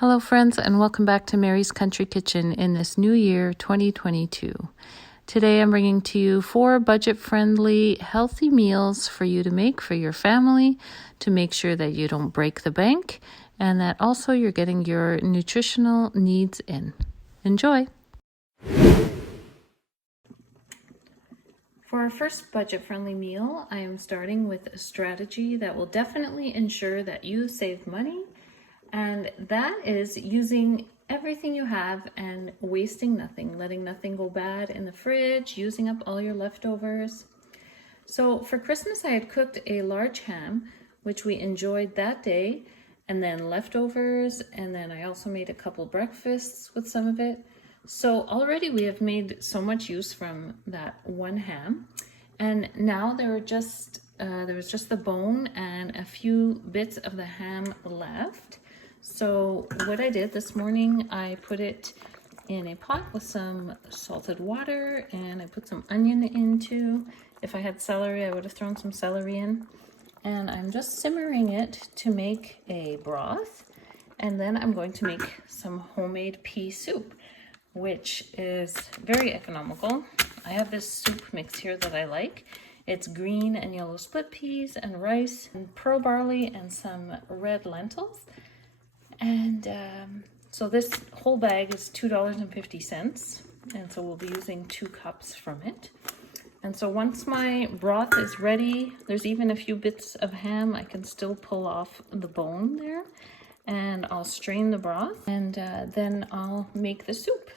Hello friends, and welcome back to Mary's Country Kitchen in this new year 2022. Today I'm bringing to you 4 budget-friendly, healthy meals for you to make for your family to make sure that you don't break the bank and that also you're getting your nutritional needs in. Enjoy! For our first budget-friendly meal, I am starting with a strategy that will definitely ensure that you save money, and that is using everything you have and wasting nothing, letting nothing go bad in the fridge, using up all your leftovers. So for Christmas, I had cooked a large ham, which we enjoyed that day, and then leftovers, and then I also made a couple breakfasts with some of it. So already we have made so much use from that one ham, and now there was just the bone and a few bits of the ham left. So what I did this morning, I put it in a pot with some salted water and I put some onion into. If I had celery, I would have thrown some celery in. And I'm just simmering it to make a broth. And then I'm going to make some homemade pea soup, which is very economical. I have this soup mix here that I like. It's green and yellow split peas and rice and pearl barley and some red lentils. And so this whole bag is $2.50, and so we'll be using 2 cups from it. And so once my broth is ready, there's even a few bits of ham I can still pull off the bone there, and I'll strain the broth, and then I'll make the soup.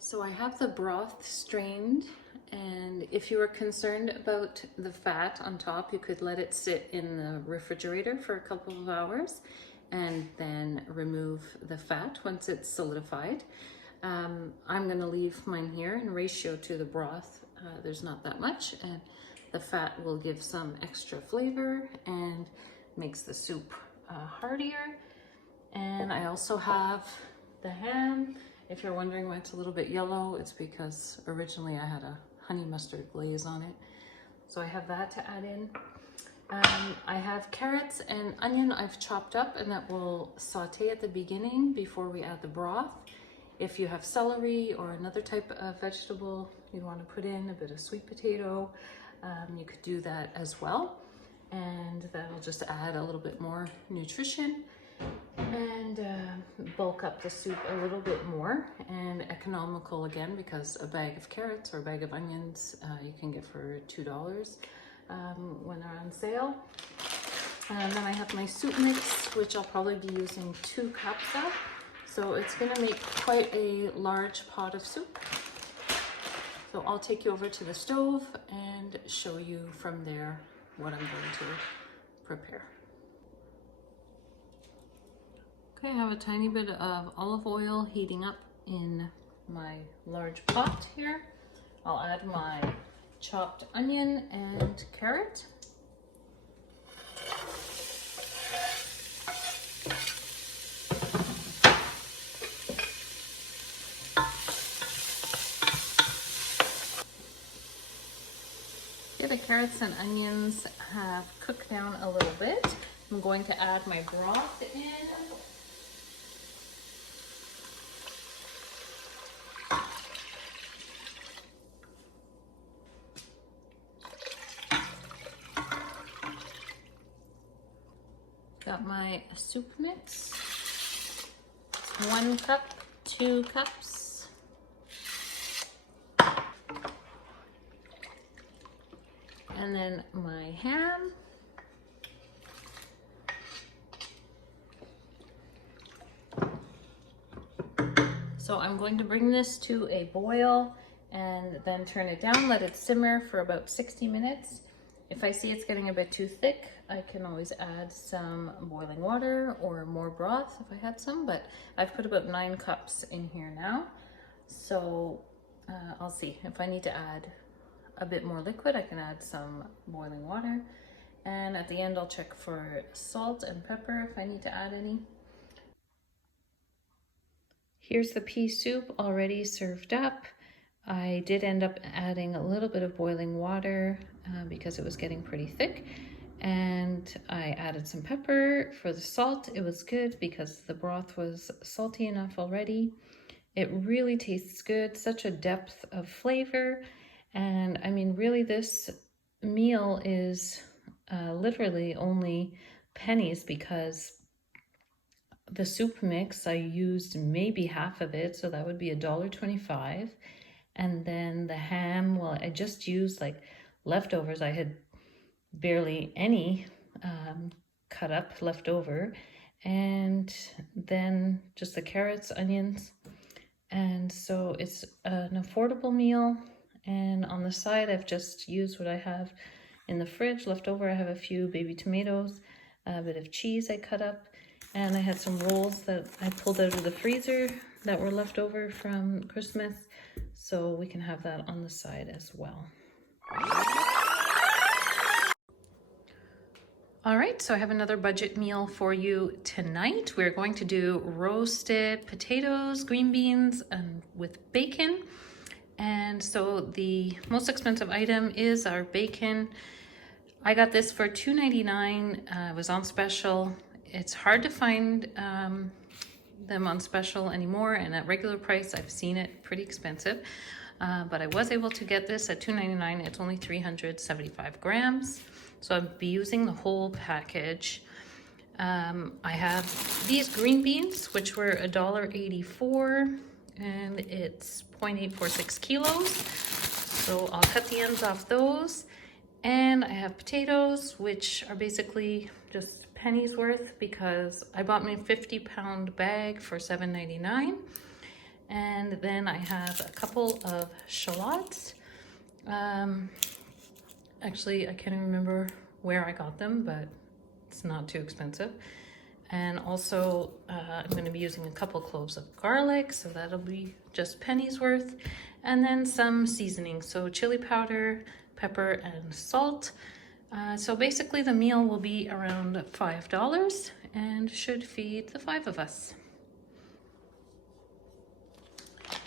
So I have the broth strained, and if you are concerned about the fat on top, you could let it sit in the refrigerator for a couple of hours and then remove the fat once it's solidified. I'm going to leave mine here in ratio to the broth. There's not that much, and the fat will give some extra flavor and makes the soup heartier. And I also have the ham. If you're wondering why it's a little bit yellow, it's because originally I had a honey mustard glaze on it. So I have that to add in. I have carrots and onion I've chopped up, and that will saute at the beginning before we add the broth. If you have celery or another type of vegetable you want to put in, a bit of sweet potato, you could do that as well. And that'll just add a little bit more nutrition and bulk up the soup a little bit more, and economical again, because a bag of carrots or a bag of onions you can get for $2 when they're on sale. And then I have my soup mix, which I'll probably be using 2 cups of. So it's going to make quite a large pot of soup. So I'll take you over to the stove and show you from there what I'm going to prepare. Okay, I have a tiny bit of olive oil heating up in my large pot here. I'll add my chopped onion and carrot. Okay, the carrots and onions have cooked down a little bit. I'm going to add my broth in. Got my soup mix. It's 1 cup, 2 cups. And then my ham. So I'm going to bring this to a boil and then turn it down, let it simmer for about 60 minutes. If I see it's getting a bit too thick, I can always add some boiling water or more broth if I had some, but I've put about 9 cups in here now. So I'll see if I need to add a bit more liquid, I can add some boiling water. And at the end, I'll check for salt and pepper if I need to add any. Here's the pea soup already served up. I did end up adding a little bit of boiling water because it was getting pretty thick. And I added some pepper for the salt. It was good because the broth was salty enough already. It really tastes good, such a depth of flavor. And I mean, really this meal is literally only pennies because the soup mix, I used maybe half of it, so that would be $1.25. And then the ham, well, I just used like leftovers. I had barely any cut up left over. And then just the carrots, onions. And so it's an affordable meal. And on the side, I've just used what I have in the fridge left over. I have a few baby tomatoes, a bit of cheese I cut up. And I had some rolls that I pulled out of the freezer that were left over from Christmas. So we can have that on the side as well. All right, so I have another budget meal for you tonight. We're going to do roasted potatoes, green beans, and with bacon. And so the most expensive item is our bacon. I got this for $2.99. It was on special. It's hard to find them on special anymore, and at regular price I've seen it pretty expensive, but I was able to get this at $2.99. It's only 375 grams, so I'll be using the whole package. I have these green beans, which were $1.84, and it's 0.846 kilos, so I'll cut the ends off those. And I have potatoes, which are basically just pennies worth because I bought my 50-pound bag for $7.99. And then I have a couple of shallots. Actually, I can't even remember where I got them, but it's not too expensive. And also, I'm going to be using a couple cloves of garlic, so that'll be just pennies worth. And then some seasoning, so chili powder, pepper, and salt. So basically the meal will be around $5 and should feed the 5 of us.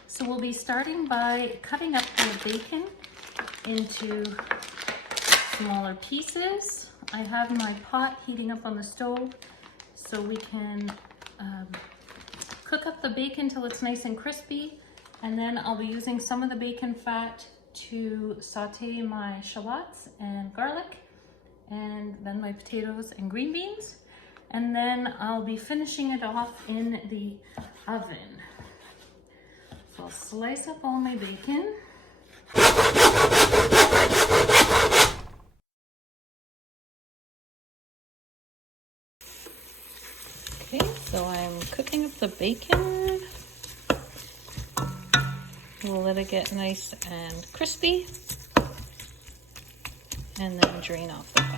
So we'll be starting by cutting up the bacon into smaller pieces. I have my pot heating up on the stove so we can cook up the bacon till it's nice and crispy, and then I'll be using some of the bacon fat to saute my shallots and garlic, and then my potatoes and green beans, and then I'll be finishing it off in the oven. So I'll slice up all my bacon. Okay, so I'm cooking up the bacon. We'll let it get nice and crispy, and then drain off the fat.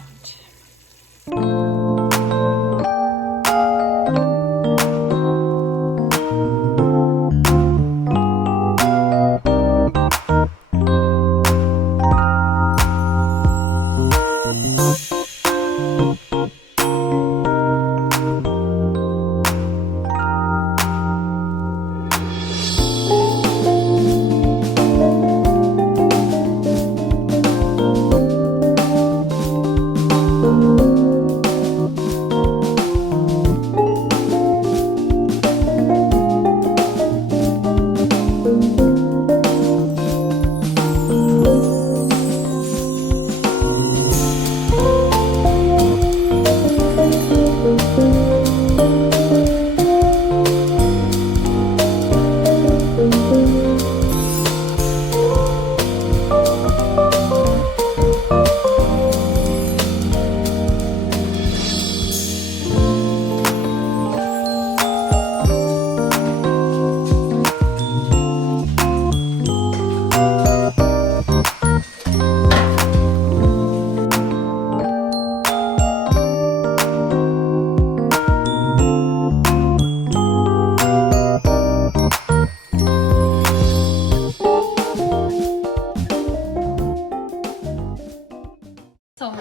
So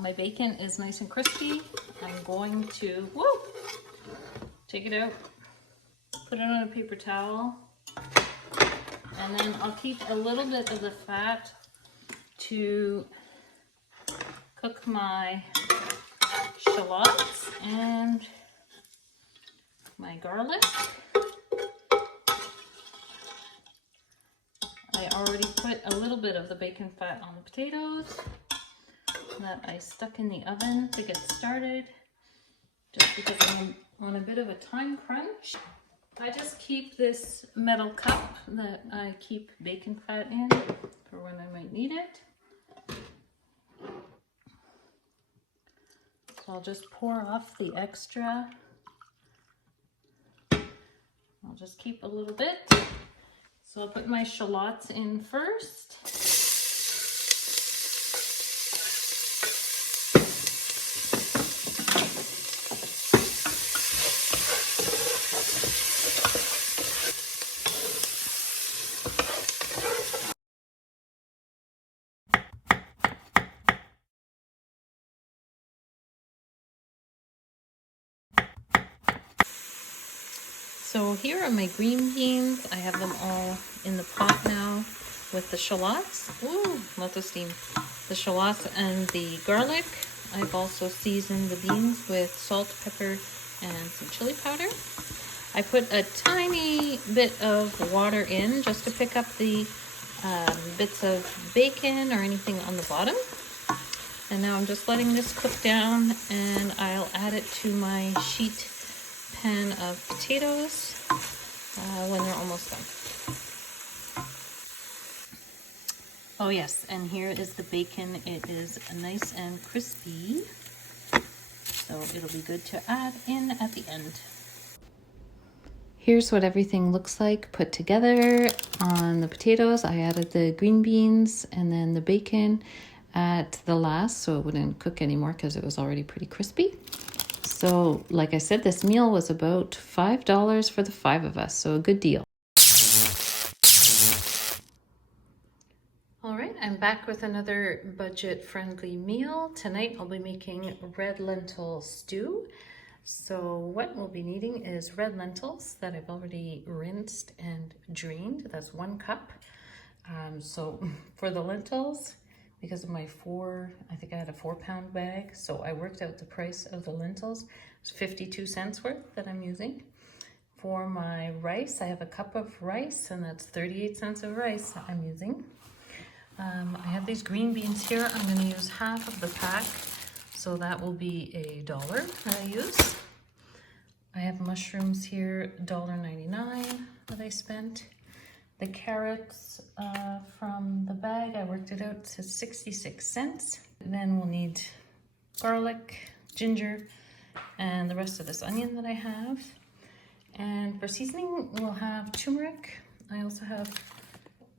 my bacon is nice and crispy. I'm going to take it out, put it on a paper towel, and then I'll keep a little bit of the fat to cook my shallots and my garlic. I already put a little bit of the bacon fat on the potatoes that I stuck in the oven to get started, just because I'm on a bit of a time crunch. I just keep this metal cup that I keep bacon fat in for when I might need it. So I'll just pour off the extra. I'll just keep a little bit. So I'll put my shallots in first. So here are my green beans. I have them all in the pot now with the shallots. Ooh, lots of steam. The shallots and the garlic. I've also seasoned the beans with salt, pepper, and some chili powder. I put a tiny bit of water in just to pick up the bits of bacon or anything on the bottom. And now I'm just letting this cook down, and I'll add it to my sheet pan of potatoes when they're almost done. Oh yes, and here is the bacon. It is nice and crispy, so it'll be good to add in at the end. Here's what everything looks like put together. On the potatoes, I added the green beans and then the bacon at the last, so it wouldn't cook anymore because it was already pretty crispy. So like I said, this meal was about $5 for the 5 of us, so a good deal. All right, I'm back with another budget-friendly meal. Tonight I'll be making red lentil stew. So what we'll be needing is red lentils that I've already rinsed and drained. That's 1 cup. So for the lentils, because of my I think I had a 4-pound bag, so I worked out the price of the lentils. It's 52 cents worth that I'm using. For my rice, I have a cup of rice, and that's 38 cents of rice I'm using. I have these green beans here. I'm going to use half of the pack, so that will be $1 that I use. I have mushrooms here, $1.99 that I spent. The carrots from the bag, I worked it out to 66 cents. Then we'll need garlic, ginger, and the rest of this onion that I have. And for seasoning, we'll have turmeric. I also have,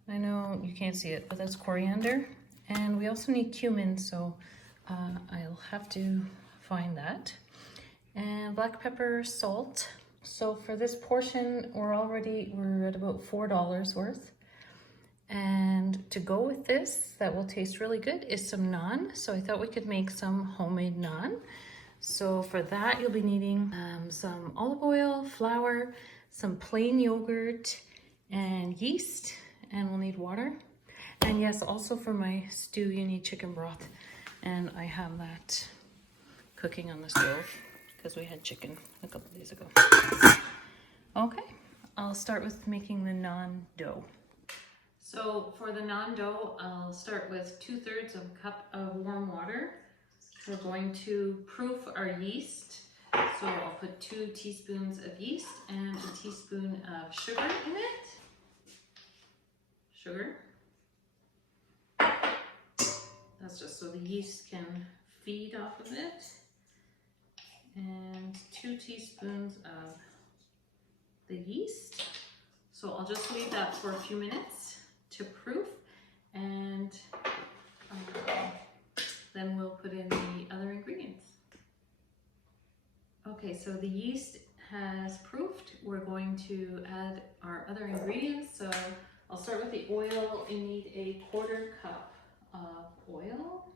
I know you can't see it, but that's coriander. And we also need cumin, so I'll have to find that. And black pepper, salt. So for this portion, we're at about $4 worth. And to go with this, that will taste really good, is some naan. So I thought we could make some homemade naan. So for that, you'll be needing some olive oil, flour, some plain yogurt, and yeast. And we'll need water. And yes, also for my stew, you need chicken broth. And I have that cooking on the stove because we had chicken a couple days ago. Okay, I'll start with making the naan dough. So for the naan dough, I'll start with 2/3 of a cup of warm water. We're going to proof our yeast. So I'll put 2 teaspoons of yeast and a teaspoon of sugar in it. Sugar. That's just so the yeast can feed off of it. And 2 teaspoons of the yeast. So I'll just leave that for a few minutes to proof, and then we'll put in the other ingredients. Okay, so the yeast has proofed. We're going to add our other ingredients. So I'll start with the oil. You need a 1/4 cup of oil.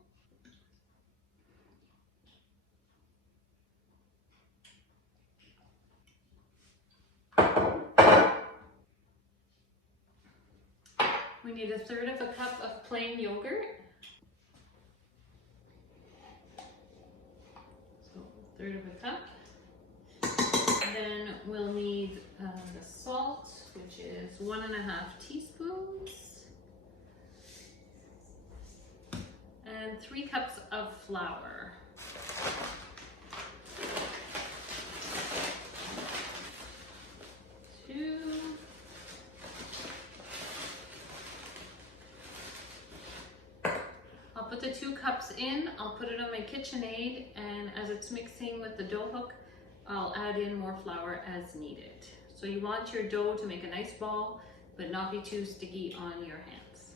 We need 1/3 cup of plain yogurt. So 1/3 cup. Then we'll need the salt, which is 1½ teaspoons. And 3 cups of flour. I'll put the 2 cups in, I'll put it on my KitchenAid, and as it's mixing with the dough hook, I'll add in more flour as needed. So you want your dough to make a nice ball, but not be too sticky on your hands.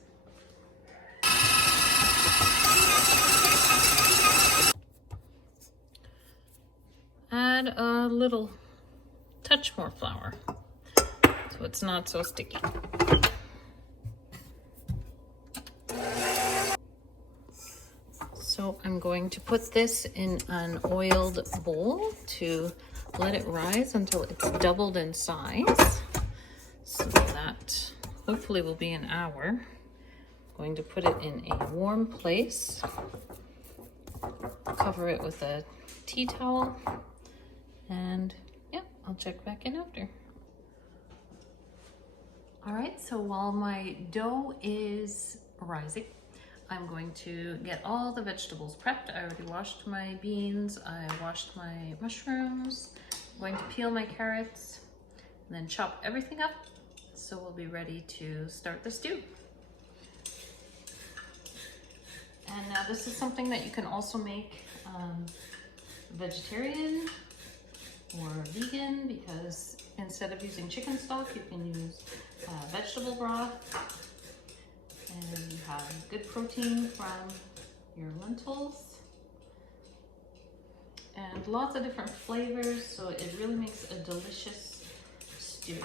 Add a little touch more flour so it's not so sticky. So I'm going to put this in an oiled bowl to let it rise until it's doubled in size. So that hopefully will be an hour. I'm going to put it in a warm place. Cover it with a tea towel. And yeah, I'll check back in after. All right, so while my dough is rising, I'm going to get all the vegetables prepped. I already washed my beans, I washed my mushrooms. I'm going to peel my carrots and then chop everything up so we'll be ready to start the stew. And now this is something that you can also make vegetarian or vegan, because instead of using chicken stock, you can use vegetable broth. And you have good protein from your lentils and lots of different flavors, so it really makes a delicious stew.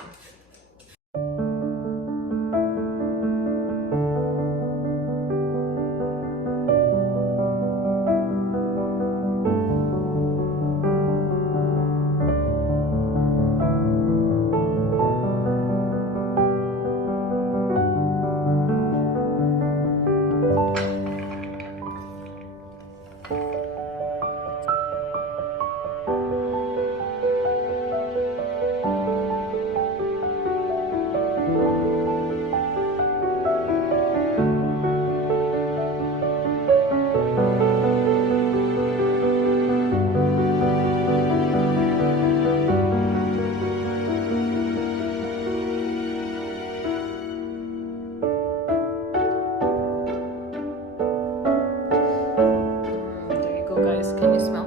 Can you smell?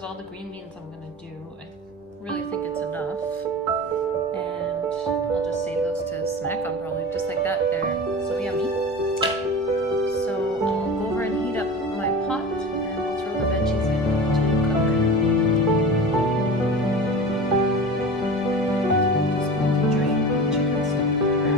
All the green beans I'm gonna do. I really think it's enough, and I'll just save those to snack on probably just like that. They're so yummy. So I'll go over and heat up my pot and we'll throw the veggies in to cook. Just going to drain my chicken stock here.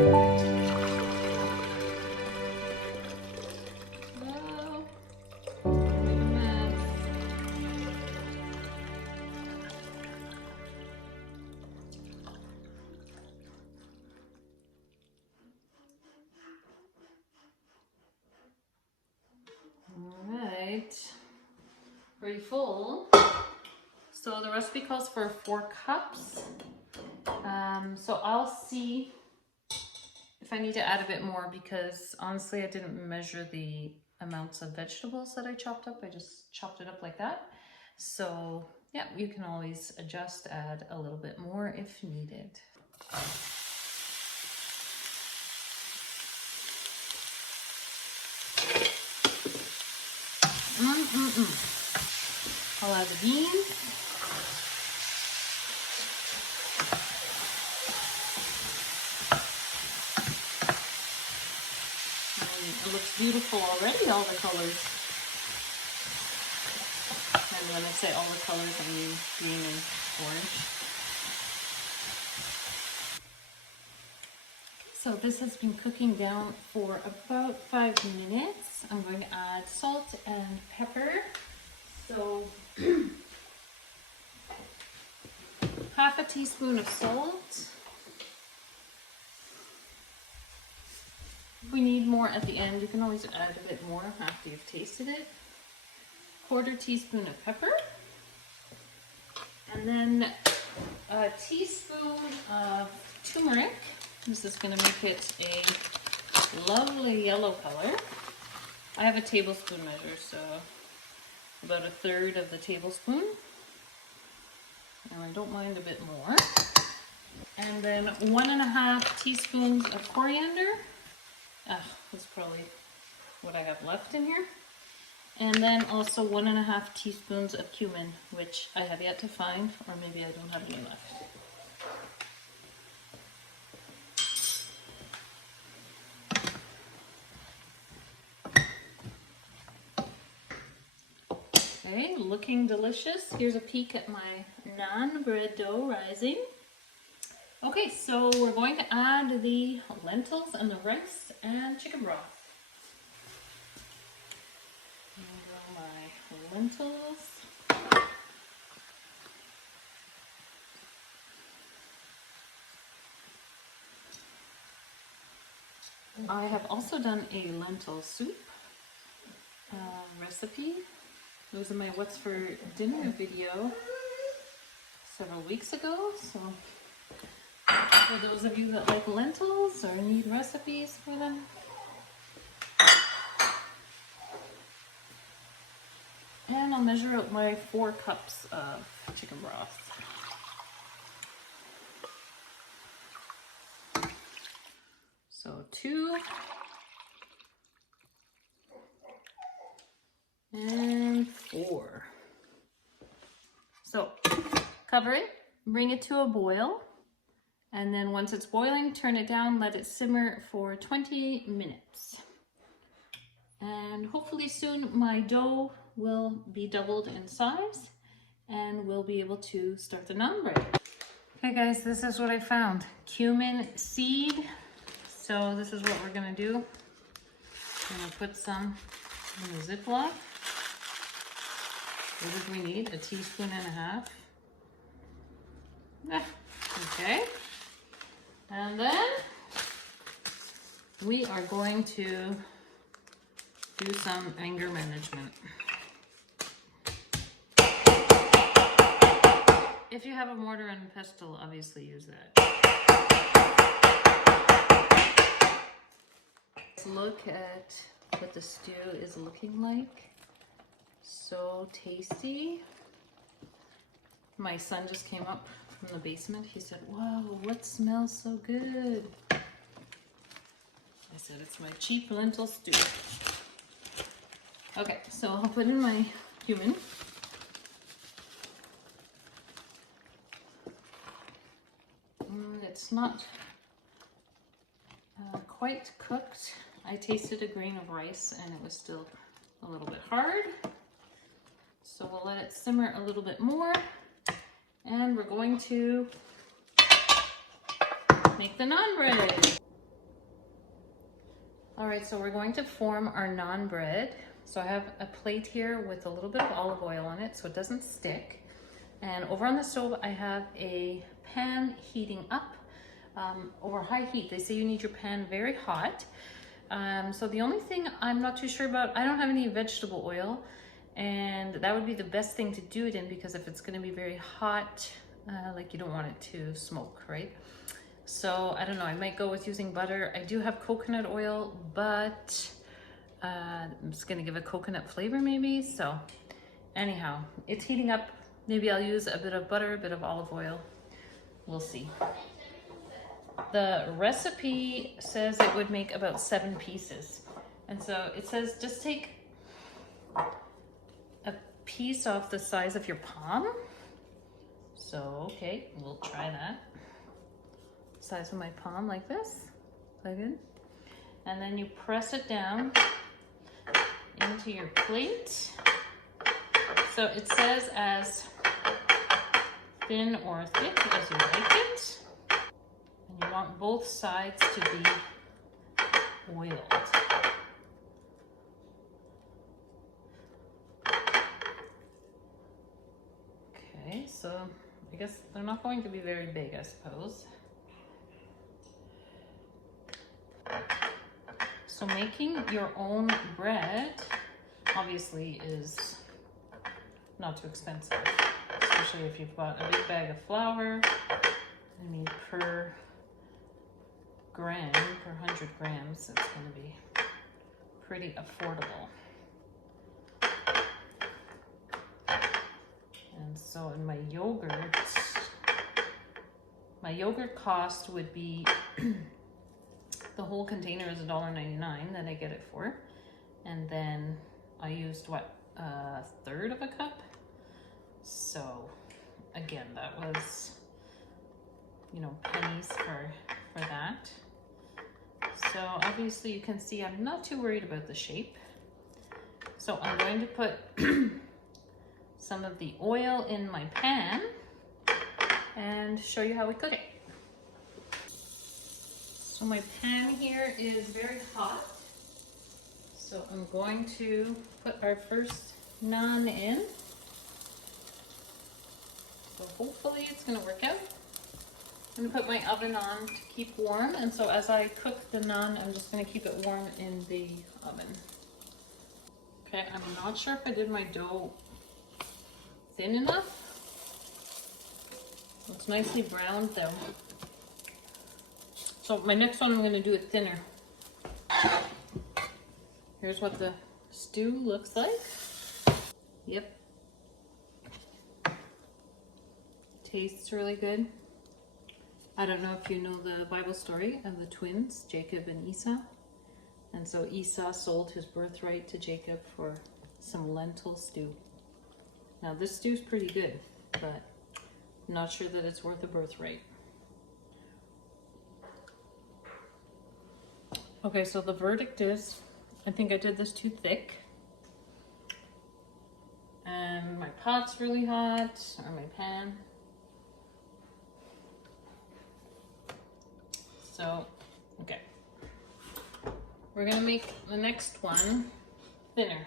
Pretty full. So the recipe calls for 4 cups. So I'll see if I need to add a bit more, because honestly I didn't measure the amounts of vegetables that I chopped up. I just chopped it up like that. So yeah, you can always adjust, add a little bit more if needed. I'll add the beans. It looks beautiful already, all the colors. And when I say all the colors, I mean green and orange. So this has been cooking down for about 5 minutes. I'm going to add salt and pepper. So half a teaspoon of salt. If we need more at the end, you can always add a bit more after you've tasted it. 1/4 teaspoon of pepper. And then a teaspoon of turmeric. This is going to make it a lovely yellow color. I have a tablespoon measure, so about 1/3 of the tablespoon. And I don't mind a bit more. And then 1.5 teaspoons of coriander. That's probably what I have left in here. And then also 1.5 teaspoons of cumin, which I have yet to find, or maybe I don't have any left. Okay, looking delicious. Here's a peek at my naan bread dough rising. Okay, so we're going to add the lentils and the rice and chicken broth. My lentils. I have also done a lentil soup recipe. It was in my What's for Dinner video several weeks ago. So for those of you that like lentils or need recipes for them, and I'll measure out my 4 cups of chicken broth. So 2 and 4. So cover it, bring it to a boil, and then once it's boiling, turn it down, let it simmer for 20 minutes. And hopefully soon my dough will be doubled in size and we'll be able to start the naan bread. Okay guys, this is what I found. Cumin seed. So this is what we're gonna do. I'm gonna put some in the Ziploc. What did we need? 1.5 teaspoons. Okay. And then we are going to do some anger management. If you have a mortar and pestle, obviously use that. Let's look at what the stew is looking like. So tasty. My son just came up from the basement. He said, "Wow, what smells so good?" I said, "It's my cheap lentil stew." Okay, so I'll put in my cumin. It's not quite cooked. I tasted a grain of rice and it was still a little bit hard. So we'll let it simmer a little bit more. And we're going to make the naan bread. All right, so we're going to form our naan bread. So I have a plate here with a little bit of olive oil on it so it doesn't stick. And over on the stove, I have a pan heating up over high heat. They say you need your pan very hot. So the only thing I'm not too sure about, I don't have any vegetable oil, and that would be the best thing to do it in, because if it's going to be very hot, like you don't want it to smoke, right? So I don't know, I might go with using butter. I do have coconut oil, but I'm just going to give a coconut flavor maybe. So anyhow, it's heating up. Maybe I'll use a bit of butter, a bit of olive oil. We'll see. The recipe says it would make about 7 pieces. And so it says just take piece off the size of your palm. So, okay, we'll try that. Size of my palm like this, like good. And then you press it down into your plate. So it says as thin or thick as you like it. And you want both sides to be oiled. Okay, so I guess they're not going to be very big, I suppose. So making your own bread obviously is not too expensive, especially if you've bought a big bag of flour. I mean, per gram, per 100 grams, it's going to be pretty affordable. And so in my yogurt cost would be the whole container is $1.99 that I get it for. And then I used what, a third of a cup? So again, that was, you know, pennies for that. So obviously you can see I'm not too worried about the shape. So I'm going to put some of the oil in my pan and show you how we cook it. So my pan here is very hot. So I'm going to put our first naan in. So hopefully it's gonna work out. I'm gonna put my oven on to keep warm. And so as I cook the naan, I'm just gonna keep it warm in the oven. Okay, I'm not sure if I did my dough thin enough. It's nicely browned though. So my next one, I'm gonna do it thinner. Here's what the stew looks like. Yep. Tastes really good. I don't know if you know the Bible story of the twins, Jacob and Esau. And so Esau sold his birthright to Jacob for some lentil stew. Now this stew's pretty good, but I'm not sure that it's worth a birthright. Okay, so the verdict is, I think I did this too thick. And my pot's really hot, or my pan. So, okay. We're gonna make the next one thinner.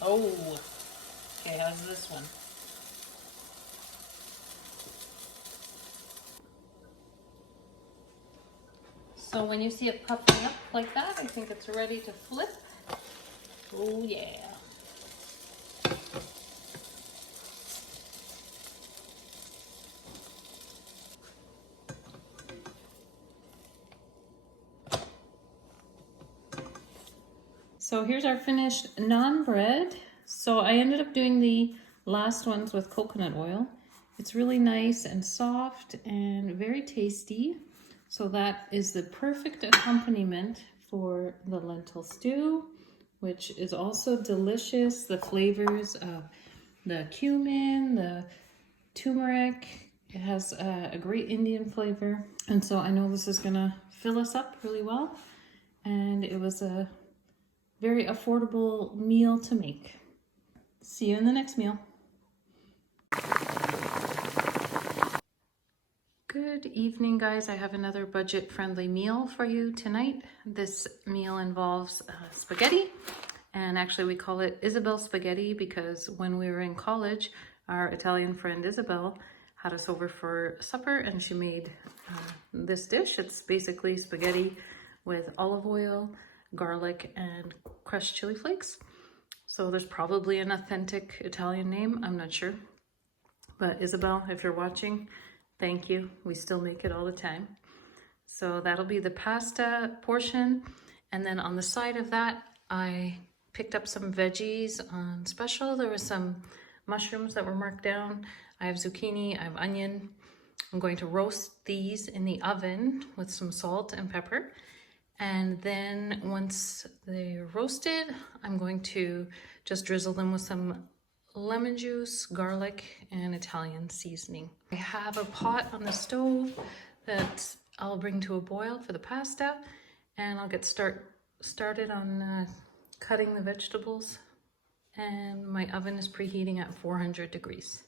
Oh, okay, how's this one? So when you see it puffing up like that, I think it's ready to flip. Oh yeah. So here's our finished naan bread. So I ended up doing the last ones with coconut oil. It's really nice and soft and very tasty. So that is the perfect accompaniment for the lentil stew, which is also delicious. The flavors of the cumin, the turmeric, it has a great Indian flavor. And so I know this is gonna fill us up really well. And it was a very affordable meal to make. See you in the next meal. Good evening, guys. I have another budget-friendly meal for you tonight. This meal involves spaghetti, and actually we call it Isabelle spaghetti because when we were in college, our Italian friend Isabelle had us over for supper and she made this dish. It's basically spaghetti with olive oil, garlic, and crushed chili flakes. So there's probably an authentic Italian name, I'm not sure. But Isabelle, if you're watching, thank you. We still make it all the time. So that'll be the pasta portion. And then on the side of that, I picked up some veggies on special. There was some mushrooms that were marked down. I have zucchini, I have onion. I'm going to roast these in the oven with some salt and pepper. And then once they're roasted, I'm going to just drizzle them with some lemon juice, garlic, and Italian seasoning. I have a pot on the stove that I'll bring to a boil for the pasta, and I'll get started on cutting the vegetables. And my oven is preheating at 400 degrees.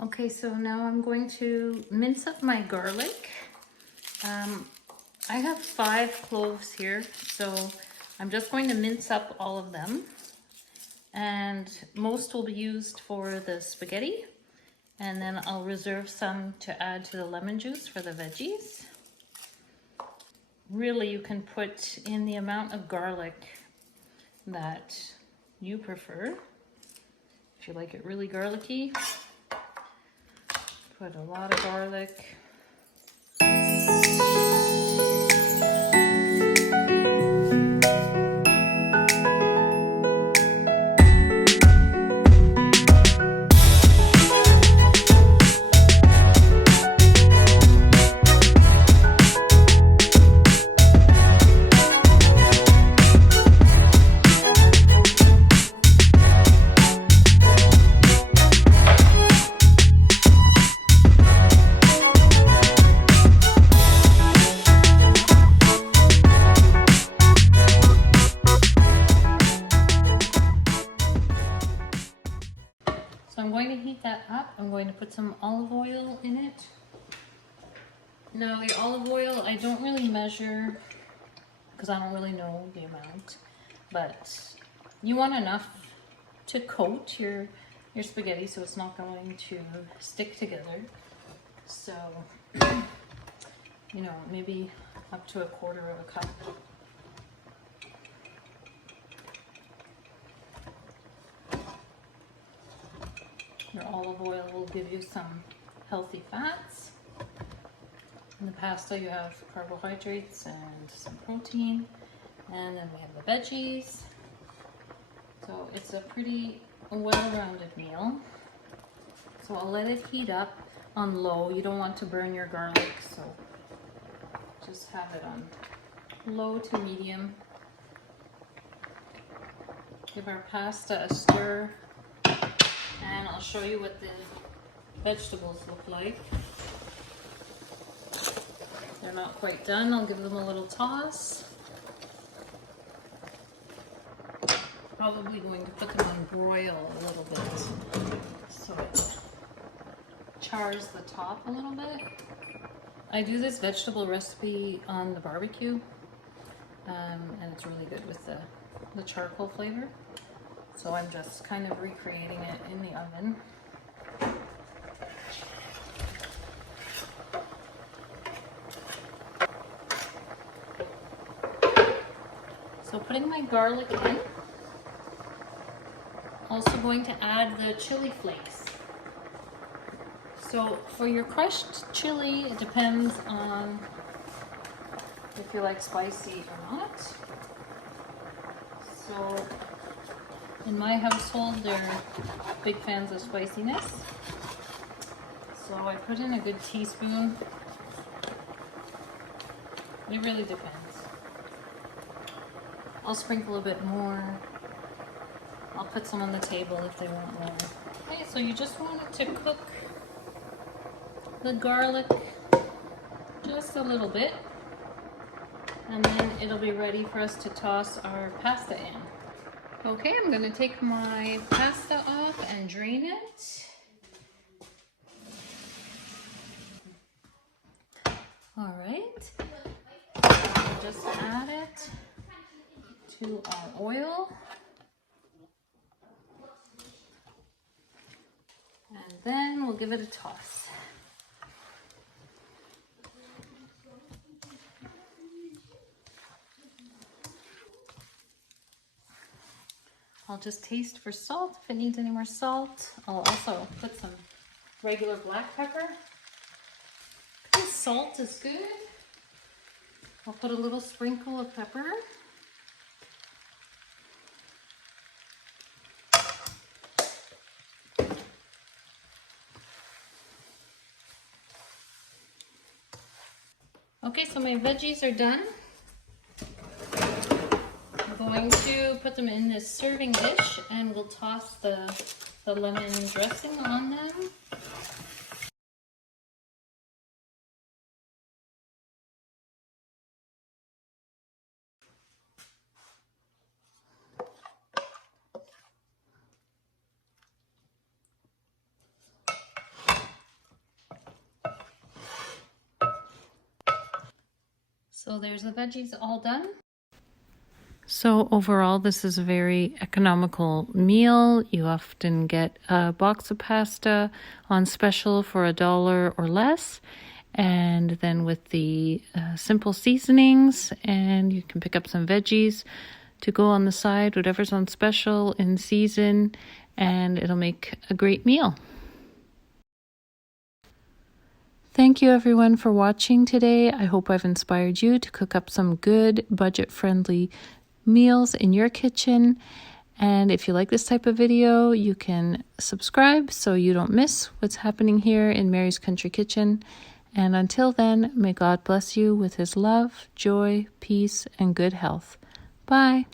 Okay, so now I'm going to mince up my garlic. I have 5 cloves here, so I'm just going to mince up all of them. And most will be used for the spaghetti. And then I'll reserve some to add to the lemon juice for the veggies. Really, you can put in the amount of garlic that you prefer. If you like it really garlicky, put a lot of garlic. So I'm going to heat that up. I'm going to put some olive oil in it. Now the olive oil, I don't really measure because I don't really know the amount, but you want enough to coat your spaghetti so it's not going to stick together. So, you know, maybe up to 1/4 of a cup. Your olive oil will give you some healthy fats. In the pasta you have carbohydrates and some protein, and then we have the veggies. So it's a pretty well-rounded meal. So I'll let it heat up on low. You don't want to burn your garlic, so just have it on low to medium. Give our pasta a stir. And I'll show you what the vegetables look like. They're not quite done. I'll give them a little toss. Probably going to put them on broil a little bit so it chars the top a little bit. I do this vegetable recipe on the barbecue, and it's really good with the charcoal flavor. So I'm just kind of recreating it in the oven. So putting my garlic in, also going to add the chili flakes. So for your crushed chili, it depends on if you like spicy or not. So in my household, they're big fans of spiciness. So I put in a good teaspoon. It really depends. I'll sprinkle a bit more. I'll put some on the table if they want more. Okay, so you just want it to cook the garlic just a little bit, and then it'll be ready for us to toss our pasta in. Okay, I'm gonna take my pasta off and drain it. All right, I'll just add it to our oil. And then we'll give it a toss. I'll just taste for salt if it needs any more salt. I'll also put some regular black pepper. Because salt is good. I'll put a little sprinkle of pepper. Okay, so my veggies are done. I'm going to put them in this serving dish and we'll toss the lemon dressing on them. So there's the veggies all done. So overall, this is a very economical meal. You often get a box of pasta on special for $1 or less. And then with the simple seasonings, and you can pick up some veggies to go on the side, whatever's on special in season, and it'll make a great meal. Thank you everyone for watching today. I hope I've inspired you to cook up some good budget-friendly meals in your kitchen. And if you like this type of video, you can subscribe so you don't miss what's happening here in Mary's Country Kitchen. And until then, may God bless you with his love, joy, peace, and good health. Bye.